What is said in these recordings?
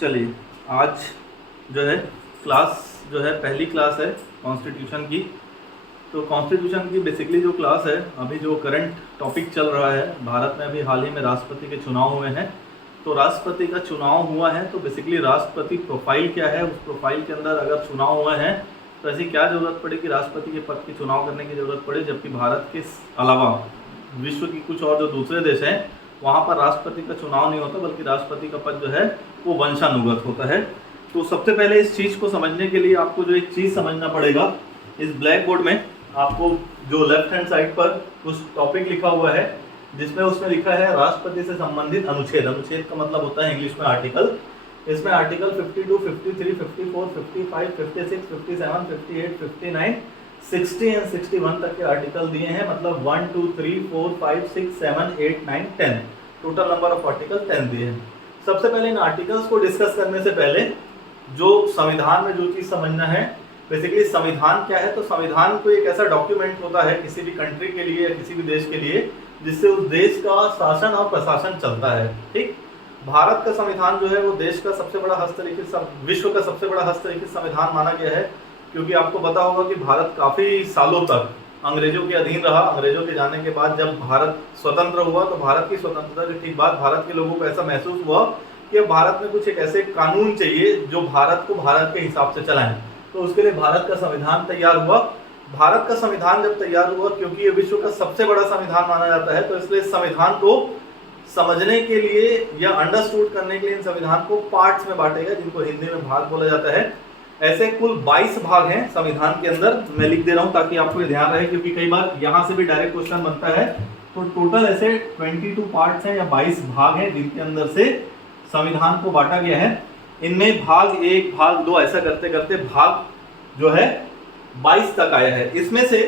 चलिए आज जो है क्लास जो है पहली क्लास है कॉन्स्टिट्यूशन की। तो कॉन्स्टिट्यूशन की बेसिकली जो क्लास है, अभी जो करंट टॉपिक चल रहा है, भारत में अभी हाल ही में राष्ट्रपति के चुनाव हुए हैं। तो राष्ट्रपति का चुनाव हुआ है तो बेसिकली राष्ट्रपति प्रोफाइल क्या है, उस प्रोफाइल के अंदर अगर चुनाव हुए हैं तो ऐसी क्या ज़रूरत पड़ी कि राष्ट्रपति के पद के चुनाव करने की ज़रूरत पड़े, जबकि भारत के अलावा विश्व की कुछ और जो दूसरे देश हैं वहाँ पर राष्ट्रपति का चुनाव नहीं होता, बल्कि राष्ट्रपति का पद जो है वो वंशानुगत होता है। तो सबसे पहले इस चीज़ को समझने के लिए आपको जो एक चीज़ समझना पड़ेगा, इस ब्लैक बोर्ड में आपको जो लेफ्ट हैंड साइड पर कुछ टॉपिक लिखा हुआ है, जिसमें उसमें लिखा है राष्ट्रपति से संबंधित अनुच्छेद। अनुच्छेद का मतलब होता है इंग्लिश में आर्टिकल। इसमें आर्टिकल 52, 53, 54, 55, 56, 57, 58, 59, 60 एंड 61 तक के आर्टिकल दिए हैं। मतलब 1, 2, 3, 4, 5, 6, 7, 8, 9, 10 टोटल नंबर ऑफ आर्टिकल 10 दिए हैं। सबसे पहले इन आर्टिकल्स को डिस्कस करने से पहले जो संविधान में जो चीज़ समझना है, बेसिकली संविधान क्या है। तो संविधान तो एक ऐसा डॉक्यूमेंट होता है किसी भी कंट्री के लिए या किसी भी देश के लिए, जिससे उस देश का शासन और प्रशासन चलता है। ठीक, भारत का संविधान जो है वो देश का सबसे बड़ा हस्तलिखित, विश्व का सबसे बड़ा हस्तलिखित संविधान माना गया है, क्योंकि आपको पता होगा कि भारत काफ़ी सालों तक अंग्रेजों के अधीन रहा। अंग्रेजों के जाने के बाद जब भारत स्वतंत्र हुआ तो भारत की स्वतंत्रता के ठीक बाद भारत के लोगों को ऐसा महसूस हुआ कि अब भारत में कुछ एक ऐसे कानून चाहिए जो भारत को भारत के हिसाब से चलाएं। तो उसके लिए भारत का संविधान तैयार हुआ। भारत का संविधान जब तैयार हुआ, क्योंकि ये विश्व का सबसे बड़ा संविधान माना जाता है, तो इसलिए संविधान को समझने के लिए या अंडरस्टूड करने के लिए इन संविधान को पार्ट्स में बांटे गए, जिनको हिंदी में भाग बोला जाता है। ऐसे कुल 22 भाग हैं संविधान के अंदर। मैं लिख दे रहा हूं ताकि आपको ये ध्यान रहे, क्योंकि कई बार यहां से भी डायरेक्ट क्वेश्चन बनता है। तो टोटल ऐसे 22 पार्ट्स हैं या 22 भाग हैं जिनके अंदर से संविधान को बांटा गया है। इनमें भाग 1, भाग 2 ऐसा करते करते भाग जो है 22 तक आया है। इसमें से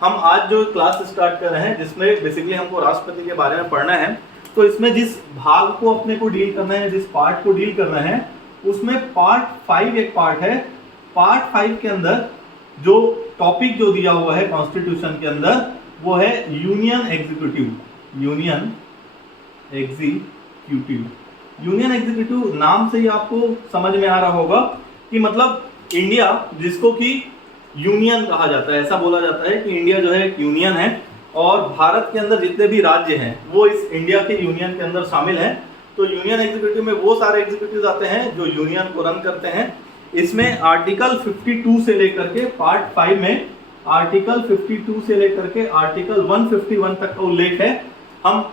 हम आज जो क्लास स्टार्ट कर रहे हैं, जिसमें बेसिकली हमको राष्ट्रपति के बारे में पढ़ना है, तो इसमें जिस भाग को अपने को डील करना है, जिस पार्ट को डील करना है, उसमें पार्ट 5 एक पार्ट है। पार्ट 5 के अंदर जो टॉपिक जो दिया हुआ है कॉन्स्टिट्यूशन के अंदर, वो है union executive. Union executive, union executive नाम से ही आपको समझ में आ रहा होगा कि मतलब इंडिया, जिसको कि यूनियन कहा जाता है, ऐसा बोला जाता है कि इंडिया जो है एक यूनियन है और भारत के अंदर जितने भी राज्य हैं वो इस इंडिया के यूनियन के अंदर शामिल हैं। तो यूनियन एग्जीक्यूटिव में वो सारे एग्जीक्यूटिव आते हैं जो यूनियन को रन करते हैं। इसमें आर्टिकल 52 से लेकर के पार्ट 5 में आर्टिकल 52 से लेकर के आर्टिकल 151 तक का उल्लेख है। हम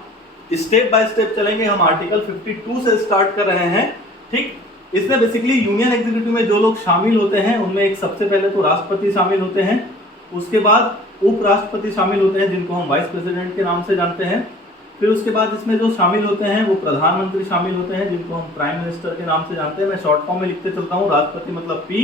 स्टेप बाय स्टेप चलेंगे। हम आर्टिकल 52 से स्टार्ट कर रहे हैं। ठीक, इसमें बेसिकली यूनियन एग्जीक्यूटिव में जो लोग शामिल होते हैं उनमें एक सबसे पहले तो राष्ट्रपति शामिल होते हैं, उसके बाद उपराष्ट्रपति शामिल होते हैं जिनको हम वाइस प्रेसिडेंट के नाम से जानते हैं। फिर उसके बाद इसमें जो शामिल होते हैं वो प्रधानमंत्री शामिल होते हैं जिनको हम प्राइम मिनिस्टर के नाम से जानते हैं। मैं शॉर्ट फॉर्म में लिखते चलता हूँ। राष्ट्रपति मतलब पी,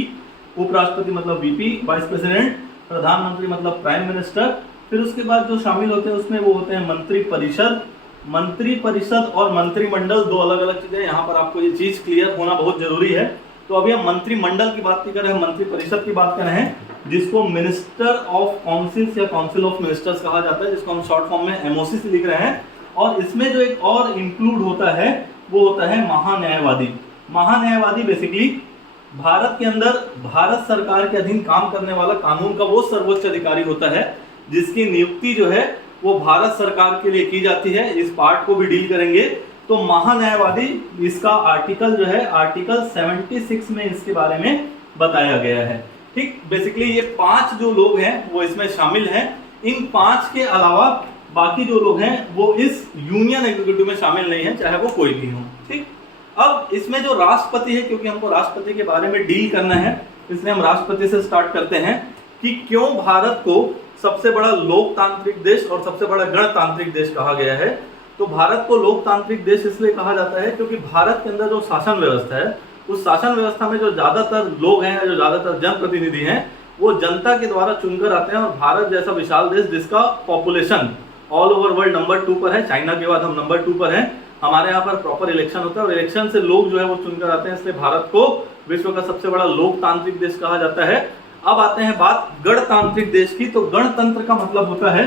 उपराष्ट्रपति मतलब वीपी, वाइस प्रेसिडेंट, प्रधानमंत्री मतलब प्राइम मिनिस्टर। फिर उसके बाद जो शामिल होते हैं उसमें वो होते हैं मंत्री परिषद। मंत्री परिषद और मंत्रिमंडल दो अलग अलग चीजें। यहाँ पर आपको ये चीज क्लियर होना बहुत जरूरी है। तो अभी हम मंत्रिमंडल की बात नहीं कर रहे हैं, मंत्री परिषद की बात कर रहे हैं, जिसको मिनिस्टर ऑफ काउंसिल्स या काउंसिल ऑफ मिनिस्टर्स कहा जाता है, जिसको हम शॉर्ट फॉर्म में एमओसी से लिख रहे हैं। और इसमें जो एक और इंक्लूड होता है वो होता है महान्यायवादी। महान्यायवादी बेसिकली भारत के अंदर भारत सरकार के अधीन काम करने वाला कानून का वो सर्वोच्च अधिकारी होता है, जिसकी नियुक्ति जो है वो भारत सरकार के लिए की जाती है। इस पार्ट को भी डील करेंगे। तो महान्यायवादी, इसका आर्टिकल जो है आर्टिकल 76 में इसके बारे में बताया गया है। ठीक, बेसिकली ये 5 जो लोग हैं वो इसमें शामिल हैं। इन 5 के अलावा बाकी जो लोग हैं वो इस यूनियन एग्जीक्यूटिव में शामिल नहीं है, चाहे वो कोई भी हो। ठीक, अब इसमें जो राष्ट्रपति है, क्योंकि हमको राष्ट्रपति के बारे में डील करना है, इसलिए हम राष्ट्रपति से स्टार्ट करते हैं कि क्यों भारत को सबसे बड़ा लोकतांत्रिक देश और सबसे बड़ा गणतांत्रिक देश कहा गया है। तो भारत को लोकतांत्रिक देश इसलिए कहा जाता है क्योंकि भारत के अंदर जो शासन व्यवस्था है, उस शासन व्यवस्था में जो ज्यादातर लोग हैं, जो ज्यादातर जनप्रतिनिधि हैं, वो जनता के द्वारा चुनकर आते हैं। और भारत जैसा विशाल देश जिसका population all over world number 2 पर है, चाइना के बाद हम नंबर 2 पर हैं, हमारे यहाँ पर प्रॉपर इलेक्शन होता है और इलेक्शन से लोग जो है वो चुनकर आते हैं, इसलिए भारत को विश्व का सबसे बड़ा लोकतांत्रिक देश कहा जाता है। अब आते हैं बात गणतांत्रिक देश की। तो गणतंत्र का मतलब होता है,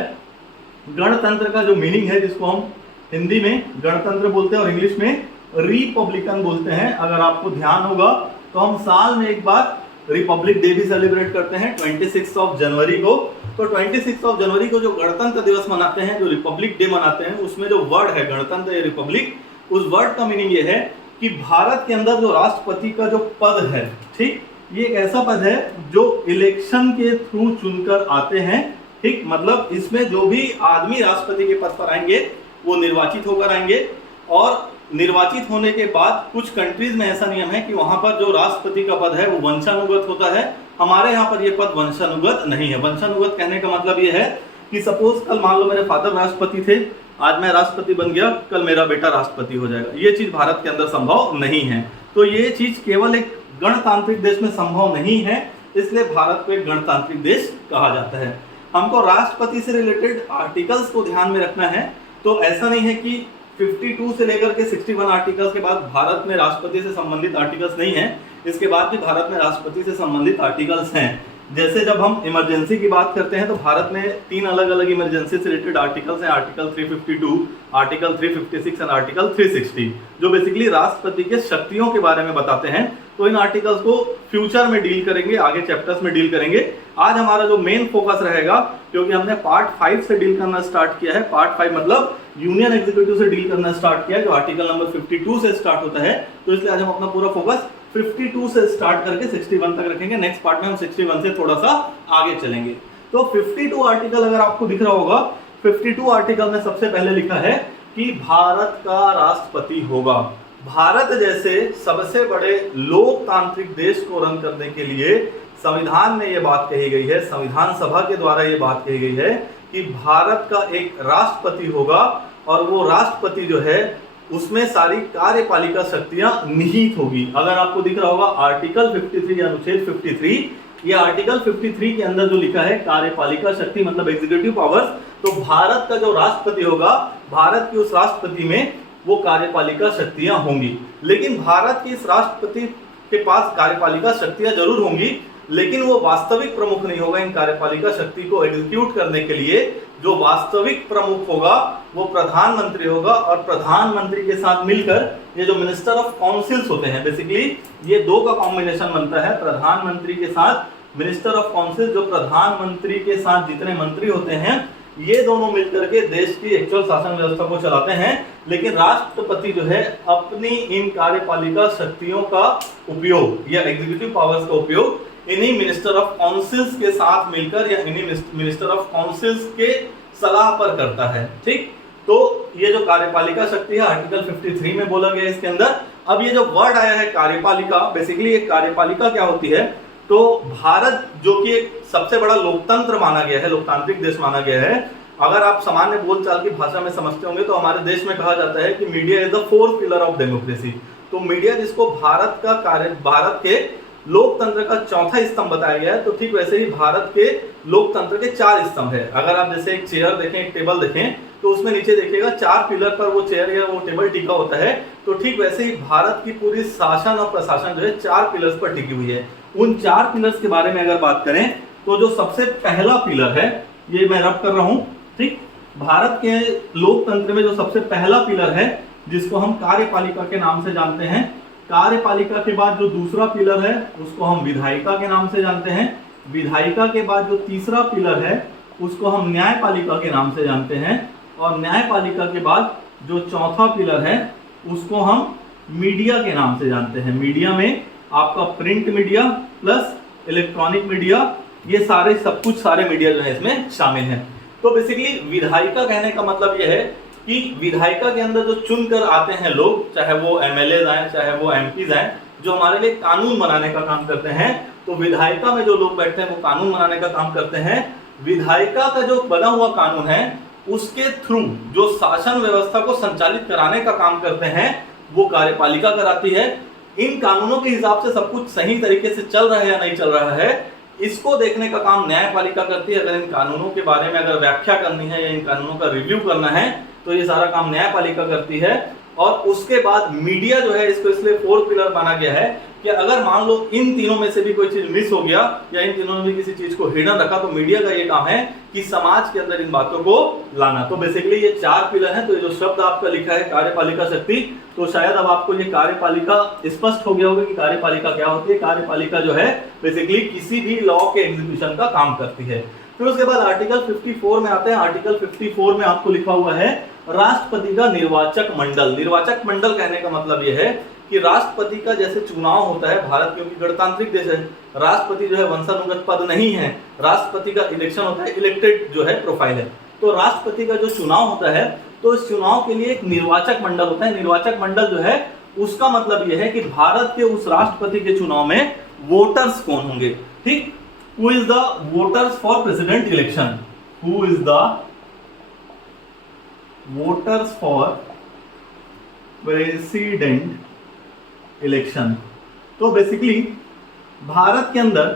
गणतंत्र का जो मीनिंग है, जिसको हम हिंदी में गणतंत्र बोलते हैं और इंग्लिश में रिपब्लिकन बोलते हैं। अगर आपको ध्यान होगा तो हम साल में एक बार रिपब्लिक डे भी सेलिब्रेट करते हैं 26 जनवरी को। तो 26 जनवरी को जो गणतंत्र दिवस मनाते हैं, जो रिपब्लिक डे मनाते हैं, उसमें जो वर्ड है गणतंत्र या रिपब्लिक, उस वर्ड का मीनिंग ये है कि भारत के अंदर जो राष्ट्रपति का जो पद है, ठीक, ये एक ऐसा पद है जो इलेक्शन के थ्रू चुनकर आते हैं। ठीक, मतलब इसमें जो भी आदमी राष्ट्रपति के पद पर आएंगे वो निर्वाचित होकर आएंगे, और निर्वाचित होने के बाद कुछ कंट्रीज में ऐसा नियम है कि वहां पर जो राष्ट्रपति का पद है वो वंशानुगत होता है। हमारे यहाँ पर ये पद वंशानुगत नहीं है। वंशानुगत कहने का मतलब ये है कि सपोज कल मान लो मेरे फादर राष्ट्रपति थे, आज मैं राष्ट्रपति बन गया, कल मेरा बेटा राष्ट्रपति हो जाएगा। ये चीज भारत के अंदर संभव नहीं है। तो ये चीज केवल एक गणतांत्रिक देश में संभव नहीं है, इसलिए भारत को एक गणतांत्रिक देश कहा जाता है। हमको राष्ट्रपति से रिलेटेड आर्टिकल्स को ध्यान में रखना है। तो ऐसा नहीं है कि 52 से लेकर के 61 आर्टिकल्स के बाद भारत में राष्ट्रपति से संबंधित आर्टिकल्स नहीं है, इसके बाद भी भारत में राष्ट्रपति से संबंधित आर्टिकल्स हैं। जैसे जब हम इमरजेंसी की बात करते हैं तो भारत में 3 अलग अलग इमरजेंसी से रिलेटेड आर्टिकल्स हैं, आर्टिकल 352, आर्टिकल 356 एंड आर्टिकल 360, जो बेसिकली राष्ट्रपति के शक्तियों के बारे में बताते हैं। तो इन आर्टिकल्स को फ्यूचर में डील करेंगे, आगे चैप्टर्स में डील करेंगे। आज हमारा जो मेन फोकस रहेगा, क्योंकि हमने पार्ट 5 से डील करना स्टार्ट किया है, पार्ट 5 मतलब यूनियन एग्जीक्यूटिव से डील करना स्टार्ट किया है, जो आर्टिकल नंबर 52 से स्टार्ट होता है। तो इसलिए आज हम अपना पूरा फोकस 52 से स्टार्ट करके 61 तक रखेंगे। नेक्स्ट पार्ट में हम 61 से थोड़ा सा आगे चलेंगे। तो 52 आर्टिकल अगर आपको दिख रहा होगा, 52 आर्टिकल में सबसे पहले लिखा है कि भारत का राष्ट्रपति होगा। भारत जैसे सबसे बड़े लोकतांत्रिक देश को रन करने के लिए संविधान में यह बात कही गई है, संविधान सभा के द्वारा यह बात कही गई है कि भारत का एक राष्ट्रपति होगा, और वो राष्ट्रपति जो है उसमें सारी कार्यपालिका शक्तियां निहित होगी। अगर आपको दिख रहा होगा आर्टिकल 53 या अनुच्छेद 53, ये आर्टिकल 53 के अंदर जो लिखा है कार्यपालिका शक्ति मतलब एग्जीक्यूटिव पावर्स, तो भारत का जो राष्ट्रपति होगा, भारत की उस राष्ट्रपति में वो कार्यपालिका शक्तियां होंगी। लेकिन भारत के इस राष्ट्रपति के पास कार्यपालिका शक्तियां जरूर होंगी, लेकिन वो वास्तविक प्रमुख नहीं होगा। इन कार्यपालिका शक्ति को एग्जीक्यूट करने के लिए जो वास्तविक प्रमुख होगा वो प्रधानमंत्री होगा, और प्रधानमंत्री के साथ मिलकर ये जो मिनिस्टर ऑफ काउंसिल्स होते हैं, बेसिकली ये दो का कॉम्बिनेशन बनता है, प्रधानमंत्री के साथ मिनिस्टर ऑफ काउंसिल, जो प्रधानमंत्री के साथ जितने मंत्री होते हैं ये दोनों मिलकर के देश की एक्चुअल शासन व्यवस्था को चलाते हैं। लेकिन राष्ट्रपति जो है अपनी इन कार्यपालिका शक्तियों का उपयोग या एग्जीक्यूटिव पावर्स का उपयोग इन्हीं मिनिस्टर ऑफ काउंसिल्स के साथ मिलकर या इन्हीं मिनिस्टर ऑफ काउंसिल्स के सलाह पर करता है। ठीक, तो ये जो कार्यपालिका शक्ति है आर्टिकल 53 में बोला गया है इसके अंदर। अब ये जो वर्ड आया है कार्यपालिका, बेसिकली ये कार्यपालिका क्या होती है, तो भारत जो कि एक सबसे बड़ा लोकतंत्र माना गया है, लोकतांत्रिक देश माना गया है। अगर आप सामान्य बोलचाल की भाषा में समझते होंगे तो हमारे देश में कहा जाता है कि media is the fourth pillar of democracy. तो मीडिया जिसको भारत के लोकतंत्र का चौथा स्तंभ बताया गया है, तो ठीक वैसे ही भारत के लोकतंत्र के 4 स्तंभ है। अगर आप जैसे एक चेयर देखें, एक टेबल देखें, तो उसमें नीचे देखिएगा 4 पिलर पर वो चेयर या वो टेबल टिका होता है। तो ठीक वैसे ही भारत की पूरी शासन और प्रशासन जो है 4 पिलर्स पर टिकी हुई है। उन 4 पिलर्स के बारे में अगर बात करें तो जो सबसे पहला पिलर है, ये मैं रब कर रहा हूं, ठीक, भारत के लोकतंत्र में जो सबसे पहला पिलर है जिसको हम कार्यपालिका के नाम से जानते हैं, कार्यपालिका के बाद जो दूसरा पिलर है उसको हम विधायिका के नाम से जानते हैं, विधायिका के बाद जो तीसरा पिलर है उसको हम न्यायपालिका के नाम से जानते हैं, और न्यायपालिका के बाद जो चौथा पिलर है उसको हम मीडिया के नाम से जानते हैं। मीडिया में आपका print media plus electronic media, ये सारे सब कुछ सारे मीडिया जो है इसमें शामिल हैं। तो बेसिकली विधायिका कहने का मतलब यह है कि विधायिका के अंदर जो चुनकर आते हैं लोग, चाहे वो एमएलए आए चाहे वो एमपीज आए, जो हमारे लिए कानून बनाने का काम करते हैं। तो विधायिका में जो लोग बैठते हैं वो कानून बनाने का काम करते हैं। विधायिका का जो बना हुआ कानून है उसके थ्रू जो शासन व्यवस्था को संचालित कराने का काम करते हैं वो कार्यपालिका कराती है। इन कानूनों के हिसाब से सब कुछ सही तरीके से चल रहा है या नहीं चल रहा है, इसको देखने का काम न्यायपालिका करती है। अगर इन कानूनों के बारे में अगर व्याख्या करनी है या इन कानूनों का रिव्यू करना है तो ये सारा काम न्यायपालिका करती है। और उसके बाद मीडिया जो है, इसको इसलिए 4 पिलर माना गया है कि अगर मान लो इन तीनों में से भी कोई चीज मिस हो गया या इन तीनों में भी किसी चीज को हिडन रखा, तो मीडिया का ये काम है कि समाज के अंदर इन बातों को लाना। तो बेसिकली ये 4 पिलर हैं। तो ये जो शब्द आपका लिखा है कार्यपालिका शक्ति, तो शायद अब आपको ये कार्यपालिका स्पष्ट हो गया होगा कि कार्यपालिका क्या होती है। कार्यपालिका जो है बेसिकली किसी भी लॉ के एग्जीक्यूशन का काम करती है। फिर उसके बाद आर्टिकल 54 में आते हैं। आर्टिकल 54 में आपको लिखा हुआ है राष्ट्रपति का निर्वाचक मंडल। निर्वाचक मंडल कहने का मतलब यह है कि राष्ट्रपति का जैसे चुनाव होता है, भारत क्योंकि गणतांत्रिक देश है, राष्ट्रपति जो है वंशानुगत पद नहीं है, राष्ट्रपति का इलेक्शन होता है, इलेक्टेड जो है प्रोफाइल है। तो राष्ट्रपति का जो चुनाव होता है, तो इस चुनाव के लिए एक निर्वाचक मंडल होता है। निर्वाचक मंडल जो है उसका मतलब यह है कि भारत के उस राष्ट्रपति के चुनाव में वोटर्स कौन होंगे, ठीक। Who is the voters for president election? Who is the voters for president election? तो बेसिकली भारत के अंदर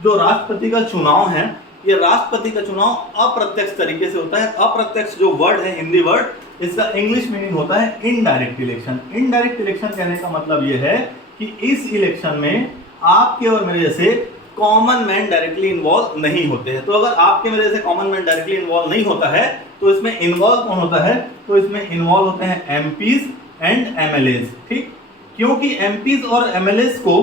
जो राष्ट्रपति का चुनाव है, ये राष्ट्रपति का चुनाव अप्रत्यक्ष तरीके से होता है। अप्रत्यक्ष जो वर्ड है, हिंदी वर्ड, इसका इंग्लिश मीनिंग होता है इनडायरेक्ट इलेक्शन। इनडायरेक्ट इलेक्शन कहने का मतलब यह है कि इस इलेक्शन में आपके और मेरे जैसे कॉमन मैन डायरेक्टली इन्वॉल्व नहीं होते हैं। तो अगर आपके मेरे जैसे कॉमन मैन डायरेक्टली इन्वॉल्व नहीं होता है, तो इसमें इन्वॉल्व कौन होता है? तो इसमें इन्वॉल्व होते हैं एमपीज एंड एमएलएज, ठीक। क्योंकि एमपीज और एमएलएज को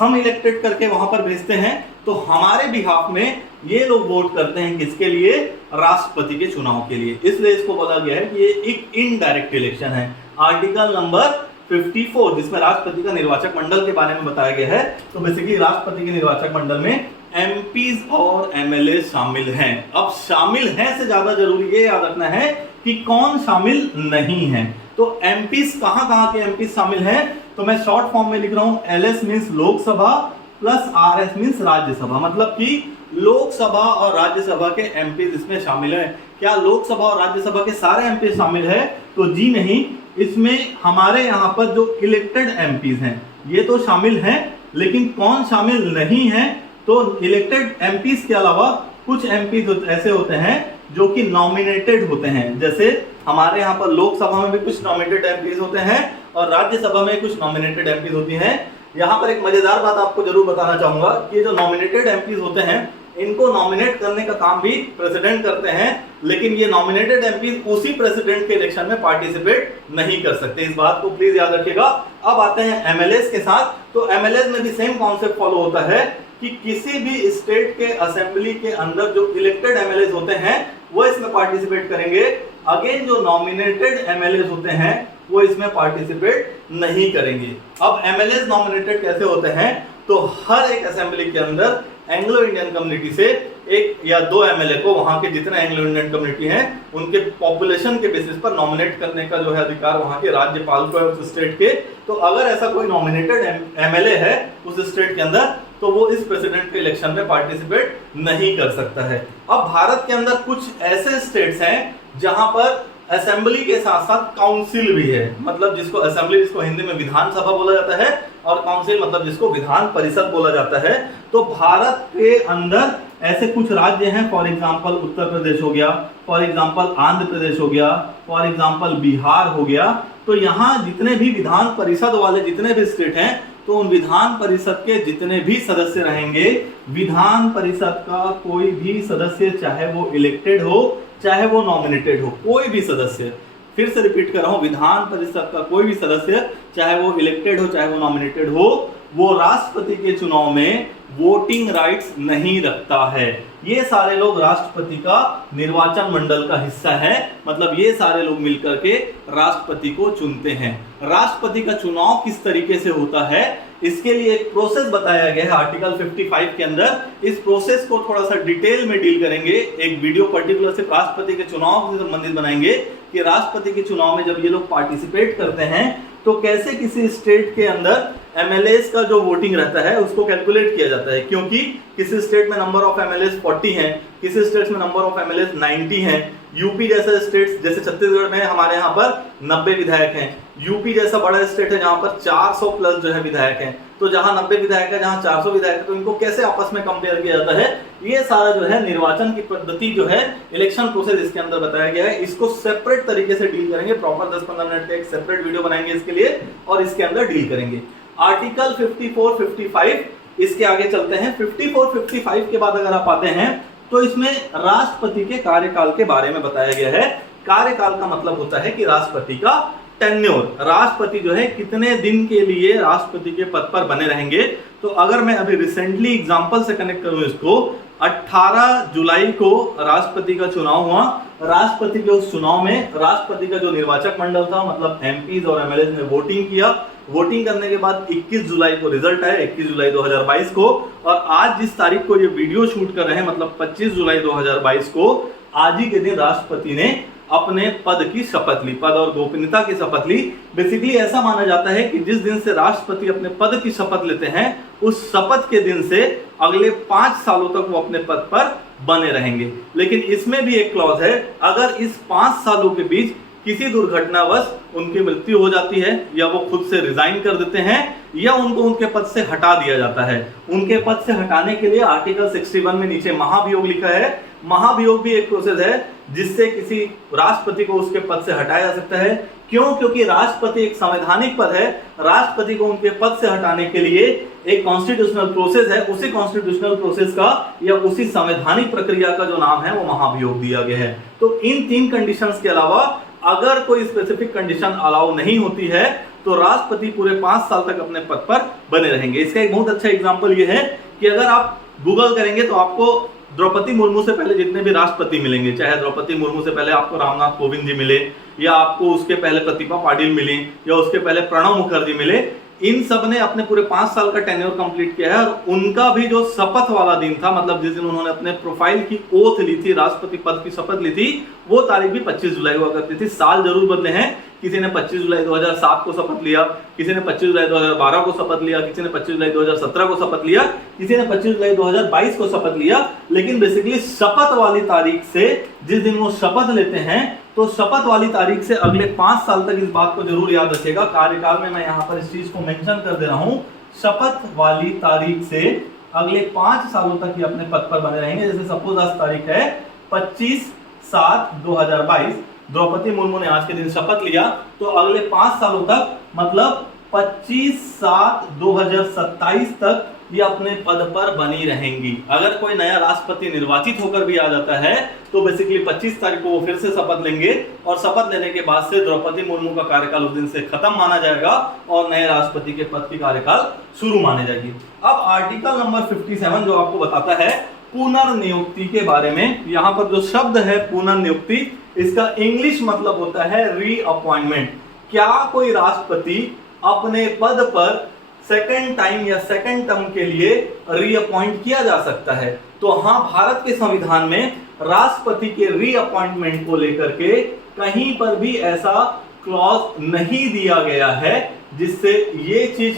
हम इलेक्टेड करके वहां पर भेजते हैं, तो हमारे बिहाफ में ये लोग वोट करते हैं किसके लिए? राष्ट्रपति के चुनाव के लिए। इसलिए इसको बोला गया है कि ये एक इनडायरेक्ट इलेक्शन है। आर्टिकल नंबर 54 जिसमें राष्ट्रपति का निर्वाचक मंडल के बारे में बताया गया है। तो बेसिकली राष्ट्रपति के निर्वाचक मंडल में एमपीज और एमएलए शामिल हैं। अब शामिल हैं से ज्यादा जरूरी ये याद रखना है कि कौन शामिल नहीं है। तो एमपीज कहां के एमपीज शामिल हैं? तो मैं शॉर्ट फॉर्म में लिख रहा हूं, LS means Lok Sabha plus RS means Rajya Sabha, मतलब कि लोकसभा और राज्यसभा के एमपीज इसमें शामिल हैं। क्या लोकसभा और राज्यसभा के सारे एमपी शामिल है? तो जी नहीं, इसमें हमारे यहाँ पर जो इलेक्टेड एमपीज हैं ये तो शामिल हैं, लेकिन कौन शामिल नहीं है? तो इलेक्टेड एमपीज के अलावा कुछ एमपीज ऐसे होते हैं जो कि नॉमिनेटेड होते हैं। जैसे हमारे यहाँ पर लोकसभा में भी कुछ नॉमिनेटेड एमपीज होते हैं और राज्यसभा में कुछ नॉमिनेटेड एमपीज होती हैं। यहाँ पर एक मजेदार बात आपको जरूर बताना चाहूंगा कि जो नॉमिनेटेड एमपीज होते हैं, इनको नॉमिनेट करने का काम भी प्रेसिडेंट करते हैं, लेकिन ये नॉमिनेटेड एमपीज उसी प्रेसिडेंट के इलेक्शन में पार्टिसिपेट नहीं कर सकते। इस बात को प्लीज याद रखिएगा। अब आते हैं एमएलएस के साथ। तो एमएलएस में भी सेम कॉन्सेप्ट फॉलो होता है कि किसी भी स्टेट के असेंबली के अंदर जो इलेक्टेड एमएलएस होते हैं वो इसमें पार्टिसिपेट करेंगे। अगेन जो नॉमिनेटेड एमएलएस होते हैं वो इसमें पार्टिसिपेट नहीं करेंगे। अब एमएलएस नॉमिनेटेड कैसे होते हैं? तो हर एक असेंबली के अंदर एंग्लो इंडियन कम्युनिटी से एक या दो एमएलए को, वहां के जितने एंग्लो इंडियन कम्युनिटी हैं उनके पॉपुलेशन के बेसिस पर नॉमिनेट करने का जो है अधिकार वहां के राज्यपाल को है उस स्टेट के। तो अगर ऐसा कोई नॉमिनेटेड एमएलए है उस स्टेट के अंदर, तो वो इस प्रेसिडेंट के इलेक्शन में पार्टिसिपेट नहीं कर सकता है। अब भारत के अंदर कुछ ऐसे स्टेट्स हैं जहां पर असेंबली के साथ साथ काउंसिल भी है, मतलब जिसको असेंबली, जिसको हिंदी में विधानसभा बोला जाता है, और काउंसिल मतलब जिसको विधान परिषद बोला जाता है। तो भारत के अंदर ऐसे कुछ राज्य हैं, फॉर एग्जांपल उत्तर प्रदेश हो गया, फॉर एग्जांपल आंध्र प्रदेश हो गया, फॉर एग्जांपल बिहार हो गया। तो यहाँ जितने भी विधान परिषद वाले जितने भी स्टेट हैं, तो उन विधान परिषद के जितने भी सदस्य रहेंगे, विधान परिषद का कोई भी सदस्य, चाहे वो इलेक्टेड हो चाहे वो नॉमिनेटेड हो, कोई भी सदस्य, फिर से रिपीट कर रहा हूं, विधान परिषद का कोई भी सदस्य, चाहे वो इलेक्टेड हो चाहे वो नॉमिनेटेड हो, वो राष्ट्रपति के चुनाव में वोटिंग राइट्स नहीं रखता है। ये सारे लोग राष्ट्रपति का निर्वाचन मंडल का हिस्सा है, मतलब ये सारे लोग मिलकर के राष्ट्रपति को चुनते हैं। राष्ट्रपति का चुनाव किस तरीके से होता है, इसके लिए एक प्रोसेस बताया गया है आर्टिकल 55 के अंदर। इस प्रोसेस को थोड़ा सा डिटेल में डील करेंगे, एक वीडियो पर्टिकुलर से राष्ट्रपति के चुनाव से संबंधित बनाएंगे कि राष्ट्रपति के चुनाव में जब ये लोग पार्टिसिपेट करते हैं तो कैसे किसी स्टेट के अंदर एमएलएस का जो वोटिंग रहता है उसको कैलकुलेट किया जाता है, क्योंकि किसी स्टेट में नंबर ऑफ एमएलएस 40 हैं, किसी स्टेट में नंबर ऑफ एमएलएस 90 हैं। यूपी जैसा स्टेट जैसे छत्तीसगढ़ में हमारे यहाँ पर 90 विधायक हैं, यूपी जैसा बड़ा स्टेट है जहाँ पर 400 प्लस जो है विधायक हैं। तो जहाँ 90 विधायक है, जहाँ 400 विधायक है, तो इनको कैसे आपस में कंपेयर किया जाता है, ये सारा जो है निर्वाचन की पद्धति जो है, इलेक्शन प्रोसेस इसके अंदर बताया गया है। इसको सेपरेट तरीके से डील करेंगे, प्रॉपर 10-15 मिनट का एक सेपरेट वीडियो बनाएंगे इसके लिए और इसके अंदर डील करेंगे। आर्टिकल 54-55 इसके आगे चलते हैं। 54-55 के बाद अगर आप आते हैं तो इसमें राष्ट्रपति के कार्यकाल के बारे में बताया गया है। कार्यकाल का मतलब होता है कि राष्ट्रपति का टेन्योर, राष्ट्रपति जो है कितने दिन के लिए राष्ट्रपति के पद पर बने रहेंगे। तो अगर मैं अभी रिसेंटली एग्जांपल से कनेक्ट करूं इसको, 18 जुलाई को राष्ट्रपति का चुनाव हुआ। राष्ट्रपति के उस चुनाव में राष्ट्रपति का जो निर्वाचक मंडल था, मतलब एमपीज और एमएलए ने वोटिंग किया। वोटिंग करने के बाद 21 जुलाई को रिजल्ट आया, 21 जुलाई 2022 को। और आज जिस तारीख को ये वीडियो शूट कर रहे हैं, मतलब 25 जुलाई 2022 को, आज ही के दिन राष्ट्रपति ने अपने पद की शपथ ली, पद और गोपनीयता की शपथ ली। बेसिकली ऐसा माना जाता है कि जिस दिन से राष्ट्रपति अपने पद की शपथ लेते हैं, उस शपथ के दिन से अगले 5 सालों तक वो अपने पद पर बने रहेंगे। लेकिन इसमें भी एक क्लॉज है, अगर इस 5 सालों के बीच किसी दुर्घटनावश उनकी मृत्यु हो जाती है, या वो खुद से रिजाइन कर देते हैं, या उनको उनके पद से हटा दिया जाता है। उनके पद से हटाने के लिए आर्टिकल 61 में नीचे महाभियोग लिखा है। महाभियोग भी एक प्रोसेस है जिससे किसी राष्ट्रपति को उसके पद से हटाया जा सकता है। क्यों? क्योंकि राष्ट्रपति एक संवैधानिक पद है। राष्ट्रपति को उनके पद से हटाने के लिए एक कॉन्स्टिट्यूशनल प्रोसेस है। उसी कॉन्स्टिट्यूशनल प्रोसेस का या उसी संवैधानिक प्रक्रिया का जो नाम है वो महाभियोग दिया गया है। तो इन 3 कंडीशंस के अलावा अगर कोई स्पेसिफिक कंडीशन अलाउ नहीं होती है तो राष्ट्रपति पूरे 5 साल तक अपने पद पर बने रहेंगे। इसका एक बहुत अच्छा एग्जांपल ये है कि अगर आप गूगल करेंगे तो आपको द्रौपदी मुर्मू से पहले जितने भी राष्ट्रपति मिलेंगे, चाहे द्रौपदी मुर्मू से पहले आपको रामनाथ कोविंद जी मिले, या आपको उसके पहले प्रतिभा पाटिल मिली, या उसके पहले प्रणब मुखर्जी मिले, इन सब ने अपने पूरे 5 साल का टेन्योर कंप्लीट किया है। और उनका भी जो शपथ वाला दिन था, मतलब जिस दिन उन्होंने अपने प्रोफाइल की ओथ ली थी, राष्ट्रपति पद की शपथ ली थी, वो तारीख भी 25 जुलाई हुआ करती थी। साल जरूर बदले हैं, किसी ने 25 जुलाई 2007 को शपथ लिया, किसी ने 25 जुलाई 2012 को शपथ लिया, किसी ने 25 जुलाई 2017 को शपथ लिया, किसी ने 25 जुलाई 2022 को शपथ लिया। लेकिन बेसिकली शपथ वाली तारीख से, जिस दिन वो शपथ लेते हैं, तो शपथ वाली तारीख से अगले 5 साल तक, इस बात को जरूर याद रखिएगा, कार्यकाल में मैं यहाँ पर इस चीज को मेंशन कर दे रहा हूँ, शपथ वाली तारीख से अगले 5 सालों तक ये अपने पद पर बने रहेंगे। जैसे सपोज आज तारीख है 25/7/2022, द्रौपदी मुर्मू ने आज के दिन शपथ लिया, तो अगले 5 सालों तक, मतलब 25/7/2027 तक ये अपने पद पर बनी रहेंगी। अगर कोई नया राष्ट्रपति निर्वाचित होकर भी आ जाता है तो बेसिकली 25 तारीख को वो फिर से शपथ लेंगे, और शपथ लेने के बाद से द्रौपदी मुर्मू का कार्यकाल उस दिन से खत्म माना जाएगा और नए राष्ट्रपति के पद की कार्यकाल शुरू मानी जाएगी। अब आर्टिकल नंबर 57 जो आपको बताता है पुनर्नियुक्ति के बारे में। यहाँ पर जो शब्द है पुनर्नियुक्ति, इसका इंग्लिश मतलब होता है रीअपॉइंटमेंट। क्या कोई राष्ट्रपति अपने पद पर सेकेंड टाइम या सेकेंड टर्म के लिए रीअपॉइंट किया जा सकता है? तो हाँ, भारत के संविधान में राष्ट्रपति के रीअपॉइंटमेंट को लेकर के कहीं पर भी ऐसा क्लॉज नहीं दिया गया है जिससे ये चीज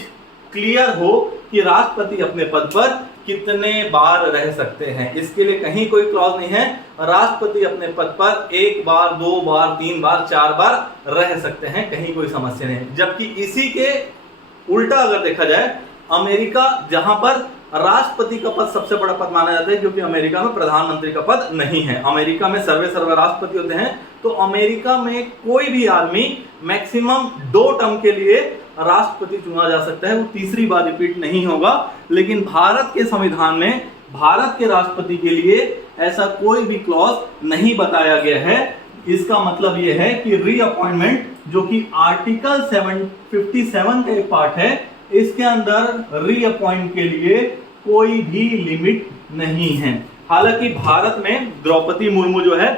क्लियर हो कि राष्ट्रपति अपने पद पर कितने बार रह सकते हैं। इसके लिए कहीं कोई क्लॉज नहीं है। राष्ट्रपति अपने पद पर 1 बार, 2 बार, 3 बार, 4 बार रह सकते हैं, कहीं कोई समस्या नहीं। जबकि इसी के उल्टा अगर देखा जाए, अमेरिका, जहां पर राष्ट्रपति का पद सबसे बड़ा पद माना जाता है, क्योंकि अमेरिका में प्रधानमंत्री का पद नहीं है। अमेरिका में सर्वे राष्ट्रपति होते हैं। तो अमेरिका में कोई भी आदमी मैक्सिमम 2 टर्म के लिए राष्ट्रपति चुना जा सकता है, वो तीसरी बार रिपीट नहीं होगा। लेकिन भारत के संविधान में भारत के राष्ट्रपति के लिए ऐसा कोई भी क्लॉज नहीं बताया गया है। इसका मतलब यह है कि रीअपॉइंटमेंट, जो कि आर्टिकल 57 का एक पार्ट है, इसके अंदर रीअपॉइंट के लिए कोई भी लिमिट नहीं है। हालांकि भारत में द्रौपदी मुर्मू जो है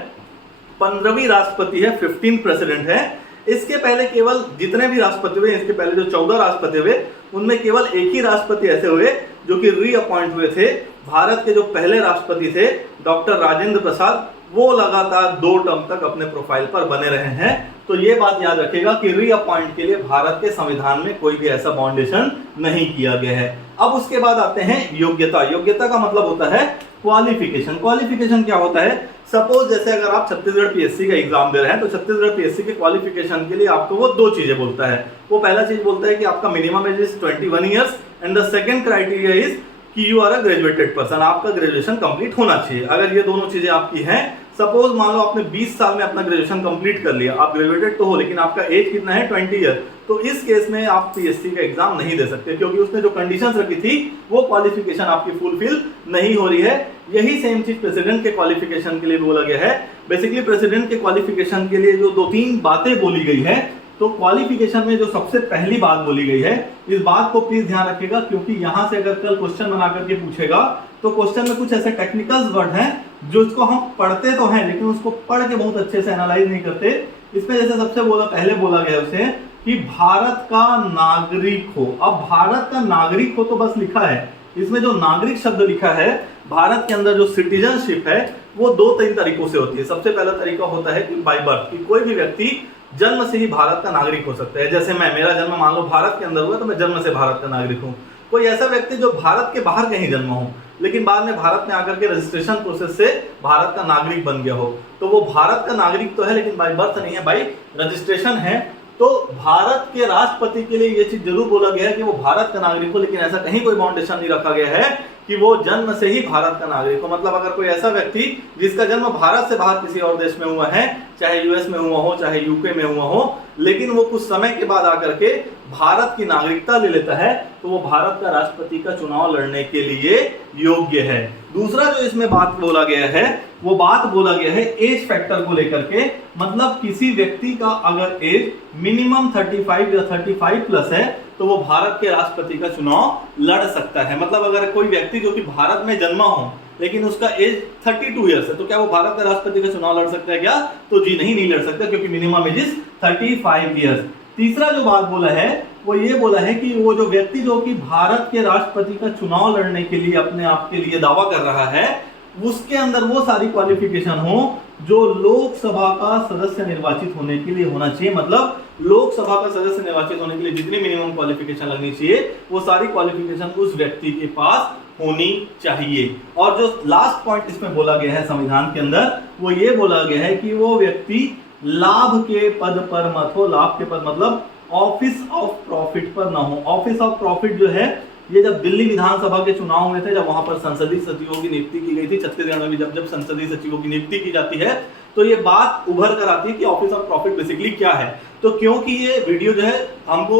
15वीं राष्ट्रपति है, 15 प्रेसिडेंट है। इसके पहले केवल जितने भी राष्ट्रपति हुए, इसके पहले जो 14 राष्ट्रपति हुए, उनमें केवल एक ही राष्ट्रपति ऐसे हुए जो कि रीअपॉइंट हुए थे। भारत के जो पहले राष्ट्रपति थे डॉक्टर राजेंद्र प्रसाद, वो लगातार 2 टर्म तक अपने प्रोफाइल पर बने रहे हैं। तो ये बात याद रखेगा कि रीअपॉइंट के लिए भारत के संविधान में कोई भी ऐसा बाउंडेशन नहीं किया गया है। अब उसके बाद आते हैं योग्यता। योग्यता का मतलब होता है क्वालिफिकेशन। क्वालिफिकेशन क्या होता है? सपोज जैसे अगर आप छत्तीसगढ़ पीएससी का एग्जाम दे रहे हैं तो छत्तीसगढ़ पीएससी के क्वालिफिकेशन के लिए आपको वो 2 चीजें बोलता है। वो पहला चीज बोलता है कि आपका minimum age is 21 years and the second criteria is कि you are a graduated person, आपका ग्रेजुएशन कंप्लीट होना चाहिए। अगर ये दोनों चीजें आपकी हैं, सपोज मान लो आपने 20 साल में अपना ग्रेजुएशन कंप्लीट कर लिया, आप ग्रेजुएटेड तो हो लेकिन आपका एज कितना है 20 ईयर, तो इस केस में आप पीएससी का एग्जाम नहीं दे सकते क्योंकि उसने जो कंडीशंस रखी थी वो क्वालिफिकेशन आपकी फुलफिल नहीं हो रही है। यही सेम चीज प्रेसिडेंट के क्वालिफिकेशन के लिए बोला गया है। बेसिकली प्रेसिडेंट के क्वालिफिकेशन के लिए जो 2-3 बातें बोली गई है, तो क्वालिफिकेशन में जो सबसे पहली बात बोली गई है, इस बात को प्लीज ध्यान रखिएगा क्योंकि यहां से अगर कल क्वेश्चन बना करके पूछेगा तो क्वेश्चन में कुछ ऐसे टेक्निकल वर्ड हैं जो इसको हम पढ़ते तो हैं लेकिन उसको पढ़ के बहुत अच्छे से एनालाइज नहीं करते। इसमें जैसे सबसे पहले बोला गया उसे कि भारत का नागरिक हो। अब भारत का नागरिक हो तो बस लिखा है, इसमें जो नागरिक शब्द लिखा है, भारत के अंदर जो सिटीजनशिप है वो 2-3 तरीकों से होती है। सबसे पहला तरीका होता है कि बाय बर्थ, कि कोई भी व्यक्ति जन्म से ही भारत का नागरिक हो सकता है। जैसे मेरा जन्म मान लो भारत के अंदर हुआ तो मैं जन्म से भारत का नागरिक हूँ। कोई ऐसा व्यक्ति जो भारत के बाहर कहीं जन्म हो लेकिन बाद में भारत में आकर के रजिस्ट्रेशन प्रोसेस से भारत का नागरिक बन गया हो, तो वो भारत का नागरिक तो है लेकिन बाय बर्थ नहीं है, बाय रजिस्ट्रेशन है। तो भारत के राष्ट्रपति के लिए ये चीज जरूर बोला गया है कि वो भारत का नागरिक हो, लेकिन ऐसा कहीं कोई बाउंडेशन नहीं रखा गया है कि वो जन्म से ही भारत का नागरिक हो। मतलब अगर कोई ऐसा व्यक्ति जिसका जन्म भारत से बाहर किसी और देश में हुआ है, चाहे यूएस में हुआ हो चाहे यूके में हुआ हो, लेकिन वो कुछ समय के बाद आकर के भारत की नागरिकता ले लेता है, तो वो भारत का राष्ट्रपति का चुनाव लड़ने के लिए योग्य है। दूसरा जो इसमें बात बोला गया है वो बात बोला गया है एज फैक्टर को लेकर के। मतलब किसी व्यक्ति का अगर एज मिनिमम 35 या 35 प्लस है तो वो भारत के राष्ट्रपति का चुनाव लड़ सकता है। मतलब अगर कोई व्यक्ति जो कि भारत में जन्मा हो लेकिन उसका एज 32 ईयर्स है तो क्या वो भारत के राष्ट्रपति का चुनाव लड़ सकता है क्या? तो जी नहीं लड़ सकता क्योंकि मिनिमम एज इज 35 ईयर्स। तीसरा जो बात बोला है वो ये बोला है कि वो जो व्यक्ति जो कि भारत के राष्ट्रपति का चुनाव लड़ने के लिए अपने आप के लिए दावा कर रहा है उसके अंदर वो सारी क्वालिफिकेशन हो जो लोकसभा का सदस्य निर्वाचित होने के लिए होना चाहिए। मतलब लोकसभा का सदस्य निर्वाचित होने के लिए जितनी मिनिमम क्वालिफिकेशन लगनी चाहिए वो सारी क्वालिफिकेशन उस व्यक्ति के पास होनी चाहिए। और जो लास्ट पॉइंट इसमें बोला गया है संविधान के अंदर वो ये बोला गया है कि वो व्यक्ति लाभ के पद पर मत हो। लाभ के पद मतलब ऑफिस ऑफ प्रॉफिट पर ना हो। ऑफिस ऑफ प्रॉफिट जो है ये जब दिल्ली विधानसभा के चुनाव हुए थे, जब वहां पर संसदीय सचिवों की नियुक्ति की गई थी, छत्तीसगढ़ में भी जब संसदीय सचिवों की नियुक्ति की जाती है तो ये बात उभर कर आती है कि ऑफिस ऑफ प्रॉफिट बेसिकली क्या है। तो क्योंकि ये वीडियो जो है हमको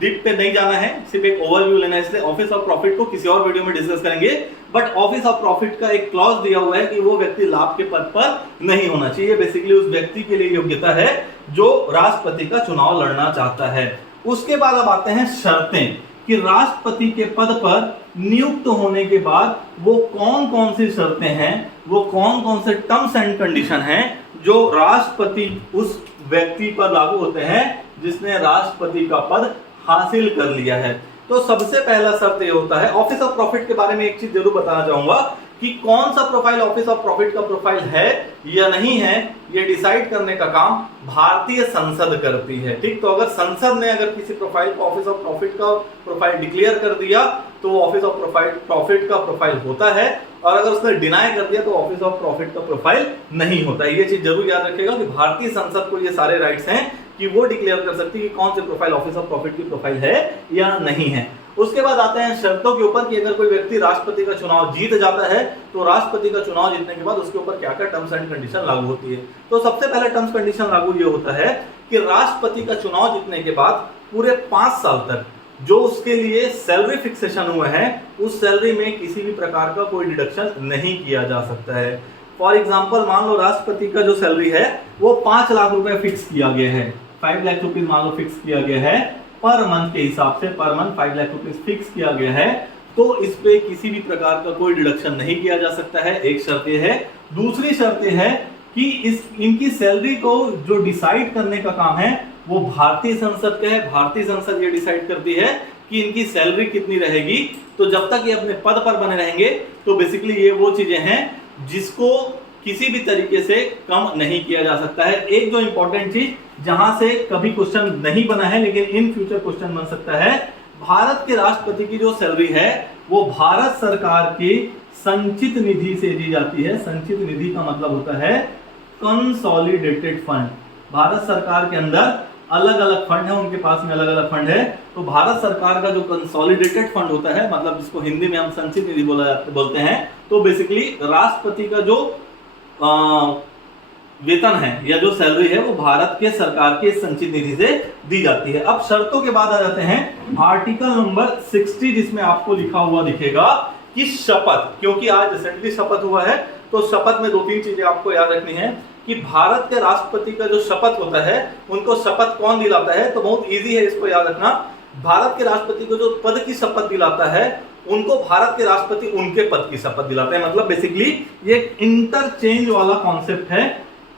डीप पे नहीं जाना है, सिर्फ एक ओवरव्यू लेना है, इसलिए ऑफिस ऑफ प्रॉफिट को किसी और वीडियो में डिस्कस करेंगे। बट ऑफिस ऑफ प्रॉफिट का एक क्लॉज दिया हुआ है कि वो व्यक्ति लाभ के पद पर नहीं होना चाहिए। बेसिकली उस व्यक्ति के लिए योग्यता है जो राष्ट्रपति का चुनाव लड़ना चाहता है। उसके बाद अब आते हैं शर्तें कि राष्ट्रपति के पद पर नियुक्त होने के बाद वो कौन कौन सी शर्तें हैं, वो कौन कौन से टर्म्स एंड कंडीशन हैं जो राष्ट्रपति उस व्यक्ति पर लागू होते हैं जिसने राष्ट्रपति का पद हासिल कर लिया है। तो सबसे पहला शर्त ये होता है, ऑफिस ऑफ प्रॉफिट के बारे में एक चीज जरूर बताना चाहूंगा कि कौन सा प्रोफाइल ऑफिस ऑफ प्रॉफिट का प्रोफाइल है या नहीं है, ये डिसाइड करने का काम भारतीय संसद करती है। ठीक, तो अगर संसद ने अगर किसी प्रोफाइल को ऑफिस ऑफ प्रॉफिट का प्रोफाइल डिक्लेयर कर दिया तो वो ऑफिस ऑफ प्रॉफिट का प्रोफाइल होता है, और अगर उसने डिनाई कर दिया तो ऑफिस ऑफ प्रॉफिट का प्रोफाइल नहीं होता। ये चीज जरूर याद रखिएगा कि भारतीय संसद को ये सारे राइट्स हैं कि वो डिक्लेयर कर सकती है कि कौन से प्रोफाइल ऑफिस ऑफ प्रॉफिट की प्रोफाइल है या नहीं है। उसके बाद आते हैं शर्तों के ऊपर कि अगर कोई व्यक्ति राष्ट्रपति का चुनाव जीत जाता है तो राष्ट्रपति का चुनाव जीतने के बाद उसके ऊपर क्या क्या टर्म्स एंड कंडीशन लागू होती है। तो सबसे पहला टर्म्स कंडीशन लागू ये होता है कि राष्ट्रपति का चुनाव जीतने के बाद पूरे 5 साल तक जो उसके लिए सैलरी फिक्सेशन हुआ है उस सैलरी में किसी भी प्रकार का कोई डिडक्शन नहीं किया जा सकता है। फॉर एग्जाम्पल मान लो राष्ट्रपति का जो सैलरी है वो 5 लाख रुपए फिक्स किया गया है, 5 लाख रुपीज मान लो फिक्स किया गया है पर मंथ के हिसाब से, per month 5 lakh rupees fix किया गया है, तो इस पे किसी भी प्रकार का कोई डिडक्शन नहीं किया जा सकता है। एक शर्त ये है। दूसरी शर्त ये है कि इनकी सैलरी को जो डिसाइड करने का काम है वो भारतीय संसद का है। भारतीय संसद ये डिसाइड करती है कि इनकी सैलरी कितनी रहेगी। तो जब तक ये अपने पद पर बने रहेंगे तो बेसिकली ये वो चीजें हैं जिसको किसी भी तरीके से कम नहीं किया जा सकता है। एक जो इंपॉर्टेंट चीज जहां से कभी क्वेश्चन नहीं बना है लेकिन इन फ्यूचर क्वेश्चन बन सकता है, भारत के राष्ट्रपति की जो सैलरी है वो भारत सरकार की संचित निधि से दी जाती है। संचित निधि का मतलब होता है कंसोलिडेटेड फंड। भारत सरकार के अंदर अलग अलग फंड है, उनके पास में अलग अलग फंड है, तो भारत सरकार का जो कंसोलिडेटेड फंड होता है, मतलब जिसको हिंदी में हम संचित निधि बोलते हैं, तो बेसिकली राष्ट्रपति का जो वेतन है या जो सैलरी है वो भारत के सरकार के संचित निधि से दी जाती है। अब शर्तों के बाद आ जाते हैं आर्टिकल नंबर 60, जिसमें आपको लिखा हुआ दिखेगा कि शपथ, क्योंकि आज रिसेंटली शपथ हुआ है, तो शपथ में 2-3 चीजें आपको याद रखनी है कि भारत के राष्ट्रपति का जो शपथ होता है उनको शपथ कौन दिलाता है, तो बहुत इजी है इसको याद रखना। भारत के राष्ट्रपति को जो पद की शपथ दिलाता है उनको भारत के राष्ट्रपति उनके पद की शपथ दिलाते हैं। मतलब बेसिकली ये इंटरचेंज वाला कॉन्सेप्ट है।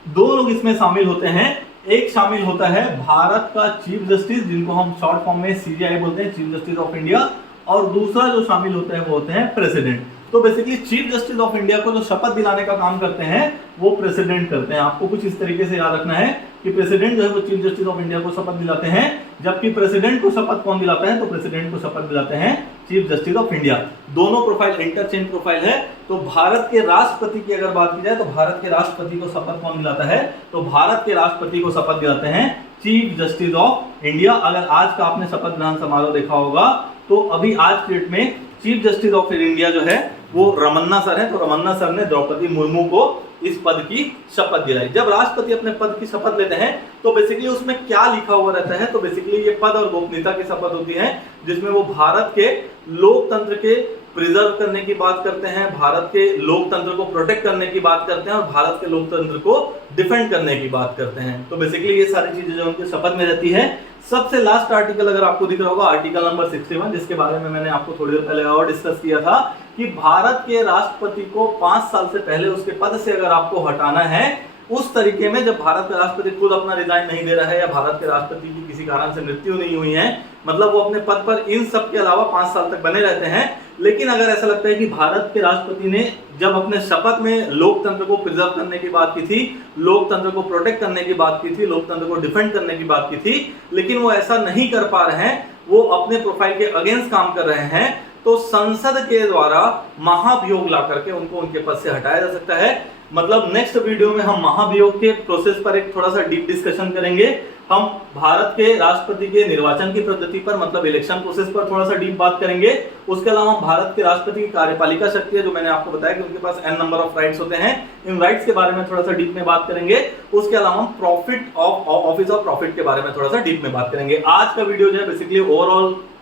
2 लोग इसमें शामिल होते हैं। एक शामिल होता है भारत का चीफ जस्टिस, जिनको हम शॉर्ट फॉर्म में CJI बोलते हैं, चीफ जस्टिस ऑफ इंडिया, और दूसरा जो शामिल होता है वो होते हैं प्रेसिडेंट। तो basically chief justice of India को जो शपथ दिलाने का काम करते हैं वो प्रेसिडेंट करते हैं। आपको कुछ इस तरीके से याद रखना है कि प्रेसिडेंट जो है वो चीफ जस्टिस ऑफ इंडिया को शपथ दिलाते हैं, जबकि प्रेसिडेंट को शपथ कौन दिलाता है, तो प्रेसिडेंट को शपथ दिलाते हैं चीफ जस्टिस ऑफ इंडिया। दोनों प्रोफाइल इंटरचेंज प्रोफाइल है। तो भारत के राष्ट्रपति की अगर बात की जाए तो भारत के राष्ट्रपति को शपथ कौन दिलाता है, तो भारत के राष्ट्रपति को शपथ दिलाते हैं चीफ जस्टिस ऑफ इंडिया। अगर आज का आपने शपथ ग्रहण समारोह देखा होगा तो अभी आज के डेट में चीफ जस्टिस ऑफ इंडिया जो है वो रमन्ना सर है, तो रमन्ना सर ने द्रौपदी मुर्मू को इस पद की शपथ दिलाई। जब राष्ट्रपति अपने पद की शपथ लेते हैं तो बेसिकली उसमें क्या लिखा हुआ रहता है, तो बेसिकली ये पद और गोपनीयता की शपथ होती है, जिसमें वो भारत के लोकतंत्र के प्रिजर्व करने की बात करते हैं, भारत के लोकतंत्र को प्रोटेक्ट करने की बात करते हैं और भारत के लोकतंत्र को डिफेंड करने की बात करते हैं। तो बेसिकली ये सारी चीजें जो उनकी शपथ में रहती है। सबसे लास्ट आर्टिकल अगर आपको दिख रहा होगा, आर्टिकल नंबर 61, जिसके बारे में मैंने आपको थोड़ी देर पहले और डिस्कस किया था कि भारत के राष्ट्रपति को 5 साल से पहले उसके पद से अगर आपको हटाना है, उस तरीके में जब भारत का राष्ट्रपति खुद अपना रिजाइन नहीं दे रहा है या भारत के राष्ट्रपति की किसी कारण से मृत्यु नहीं हुई है, मतलब वो अपने पद पर इन सब के अलावा 5 साल तक बने रहते हैं, लेकिन अगर ऐसा लगता है कि भारत के राष्ट्रपति ने जब अपने शपथ में लोकतंत्र को प्रिजर्व करने की बात की थी, लोकतंत्र को प्रोटेक्ट करने की बात की थी, लोकतंत्र को डिफेंड करने की बात की थी, लेकिन वो ऐसा नहीं कर पा रहे हैं, वो अपने प्रोफाइल के अगेंस्ट काम कर रहे हैं, तो संसद के द्वारा महाभियोग ला करके उनको उनके पद से हटाया जा सकता है। मतलब नेक्स्ट वीडियो में हम महाभियोग के प्रोसेस पर एक थोड़ा सा डीप डिस्कशन करेंगे। हम भारत के राष्ट्रपति के निर्वाचन की पद्धति पर, मतलब इलेक्शन प्रोसेस पर थोड़ा सा डीप बात करेंगे। उसके अलावा हम भारत के राष्ट्रपति की कार्यपालिका शक्ति है, जो मैंने आपको बताया कि उनके पास n नंबर ऑफ राइट्स होते हैं, इन राइट्स के बारे में थोड़ा सा डीप में बात करेंगे। उसके अलावा हम profit of office of profit के बारे में थोड़ा सा डीप में बात करेंगे। आज का वीडियो जो है बेसिकली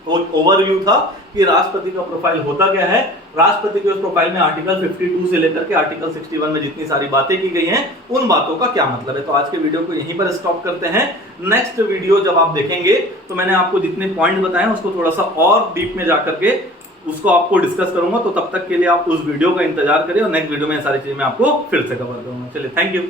ओवरव्यू था कि राष्ट्रपति का प्रोफाइल होता क्या है। राष्ट्रपति के उस प्रोफाइल में आर्टिकल 52 से लेकर के आर्टिकल 61 में जितनी सारी बातें की गई हैं, उन बातों का क्या मतलब है। तो आज के वीडियो को यहीं पर स्टॉप करते हैं। नेक्स्ट वीडियो जब आप देखेंगे तो मैंने आपको जितने पॉइंट बताए हैं उसको थोड़ा सा और डीप में जाकर के उसको आपको डिस्कस करूंगा। तो तब तक के लिए आप उस वीडियो का इंतजार करें और नेक्स्ट वीडियो में सारी चीजें मैं आपको फिर से कवर करूंगा। चलिए, थैंक यू।